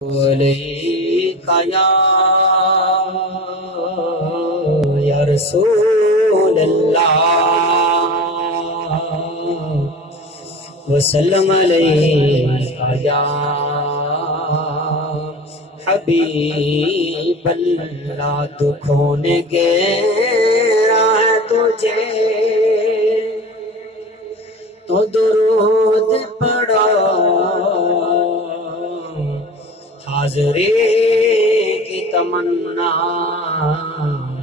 علیکہ یا رسول اللہ وسلم علیکہ یا حبیب اللہ دکھوں نے گھیرا ہے تجھے تو درود پڑھو حاضری کی تمنا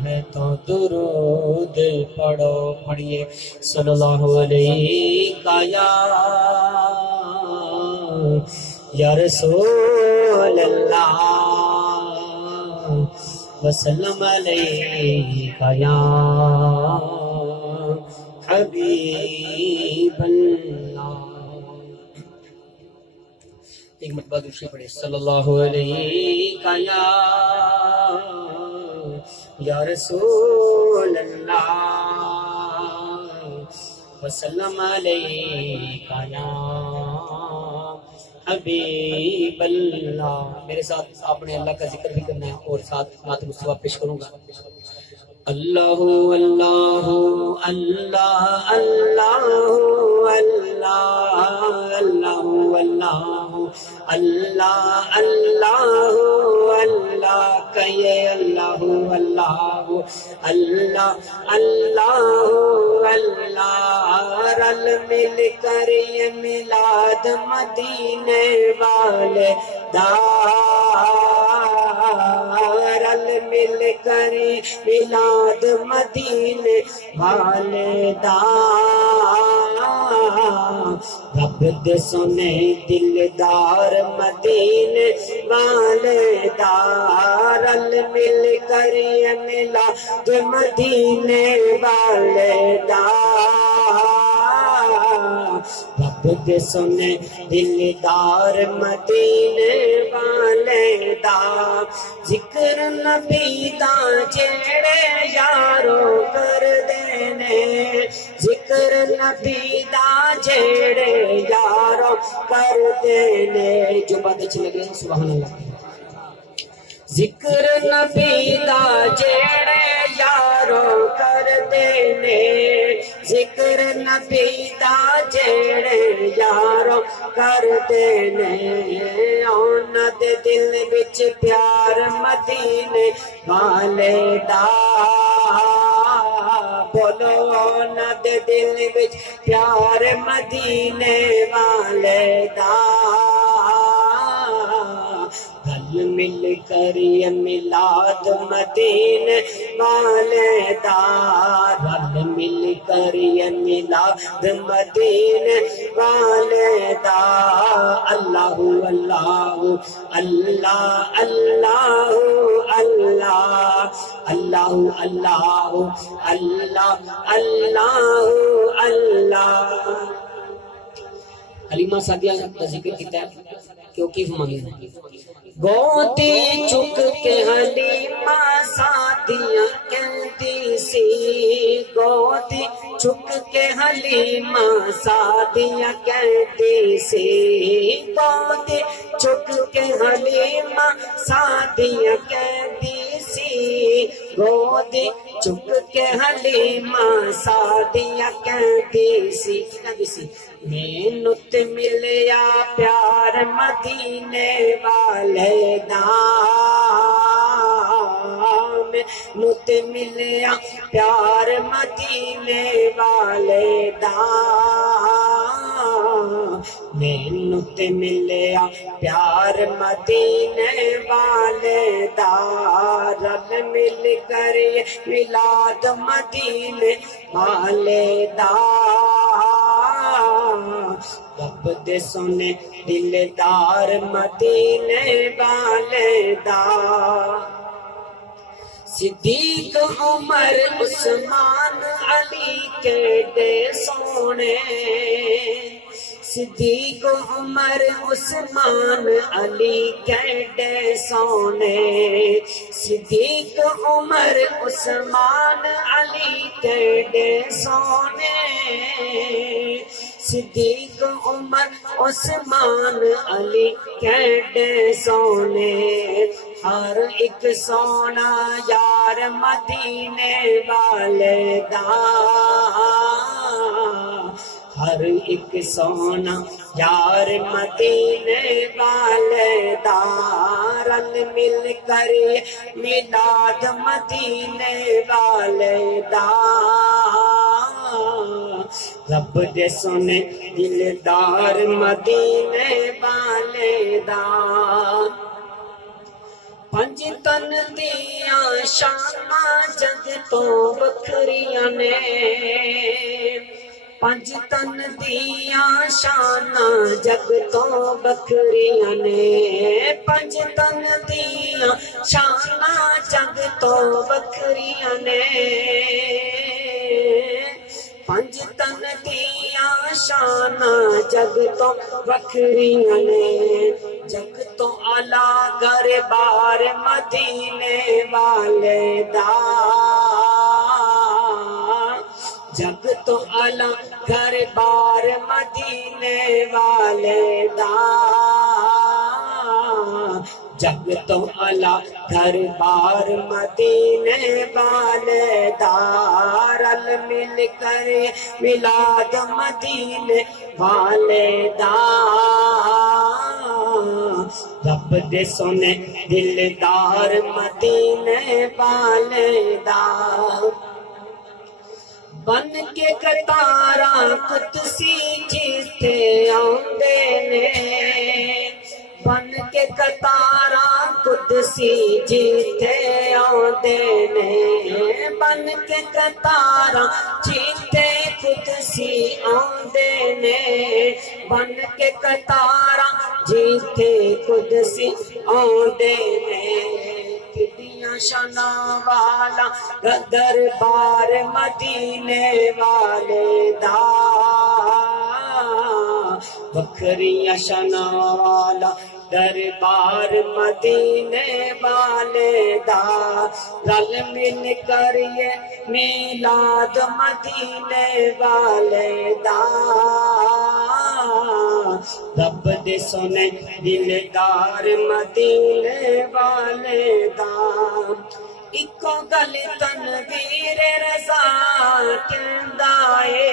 ہے تو درود پڑھو پڑھیے صلی اللہ علیہ یا رسول اللہ وسلم علیہ یا حبیب اللہ۔ ایک مرتبہ دوسری پڑھے صلی اللہ علیہ یا رسول اللہ وسلم علیہ یا حبیب اللہ۔ میرے ساتھ آپ نے اللہ کا ذکر بھی کرنا ہے اور ساتھ نعت مصطفیٰ پیش کروں گا۔ اللہ اللہ اللہ اللہ اللہ اللہ اللہ اللہ اللہ کہیے اللہ اللہ اللہ اللہ اللہ رل مل کر یہ میلاد مدینے والے رل مل کر میلاد مدینے والے رب دے سنے دلدار مدینے والے رل مل کر میلاد مدینے والے رب دے سنے دلدار مدینے والے ذکر نبی دا جیڑے یارو کر دینے ذکر نبی دا جیڑے یارو کر دینے جو بات اچھی لگے سبحان اللہ۔ ذکر نبی دا جیڑے یارو کر دینے ذکر نبی دا جیڑے یارو کر دینے اونا دے دل وچ پیار مدینے والے بولو اونا دے دل وچ پیار مدینے والے رل مل کر یہ میلاد مدینے والے رل مل کر یہ میلاد مدینے والے اللہ اللہ اللہ اللہ اللہ اللہ اللہ اللہ اللہ۔ حلیمہ سعدیہ کا ذکر کیا ہے کیوں کی فرمائی ہے گودی چک کے حلیمہ سعدیہ کہتی سی گودی چک کے حلیمہ سعدیہ کہتی سی گودی چک کے حلیمہ سعدیہ کہتی سی گودی چک کے حلیمہ سعدیہ کہتی سی میں نت ملیا پیار مدینے والے میں نت ملیا پیار مدینے والے میں نت ملیا پیار مدینے والے رل مل کر میلاد مدینے والے رب دے سنے دلدار مدینے والے صدیق عمر عثمان علی کے دے سونے صدیق عمر عثمان علی کے دے سونے صدیق عمر عثمان علی کے دے سونے صدیق عمر عثمان علی کیڈے سونے ہر ایک سونا یار مدینے والے دا ہر ایک سونا یار مدینے والے دا رل مل کر میلاد مدینے والے دا رب دے سونے دلدار مدینے والے دا پنج تن دیاں شاناں جگ تو بکھریاں نے پنج تن دیاں شاناں جگ تو بکھریاں نے پنج تن دیاں شاناں جگ تو بکھریاں نے پنج تن دیاں شاناں جگ تو بکھریاں نے جگ تو اعلیٰ گھر بار مدینے والے دا جگ تو اعلیٰ گھر بار مدینے والے دا جگ تو اعلیٰ گھر بار مدینے والے دا رل مل کر میلاد مدینے والے دا رب دے سونے دلدار مدینے والے دا بن کے قطاراں قدسی جیتے آندے نے بن کے قطاراں قدسی جیتے آندے نے بن کے قطاراں جیتے قدسی آندے نے بن کے قطاراں جیتے قدسی آندے نے کڈیاں شاناں والا دربار مدینے والے دا بکھریاں شاناں والا دربار مدینے والے دا رل مل کر یہ میلاد مدینے والے دا رب دے سونے دلدار مدینے والے دا اکو گل تنویر رضا کہندا اے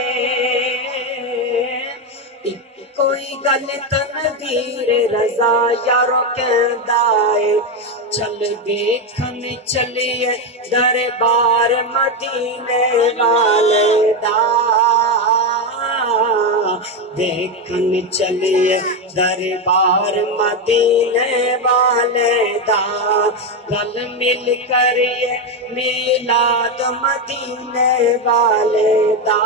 کوئی گل تنویر رضا یارو کہندا اے چل دیکھن چلیے دربار مدینے والے دا دیکھن چلیے دربار مدینے والے دا رل مل کریے میلاد مدینے والے دا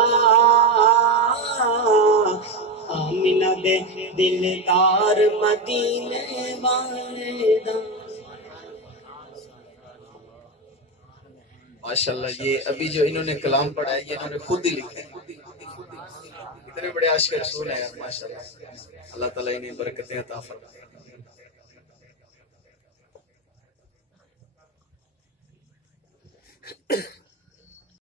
آمینہ دے دلدار مدینے والے دا ماشاءاللہ یہ ابھی جو انہوں نے کلام پڑھا ہے یہ انہوں نے خود ہی لکھے اتنے بڑے عاشق رسول ہیں ماشاءاللہ اللہ تعالیٰ انہیں برکتیں عطا فرمائے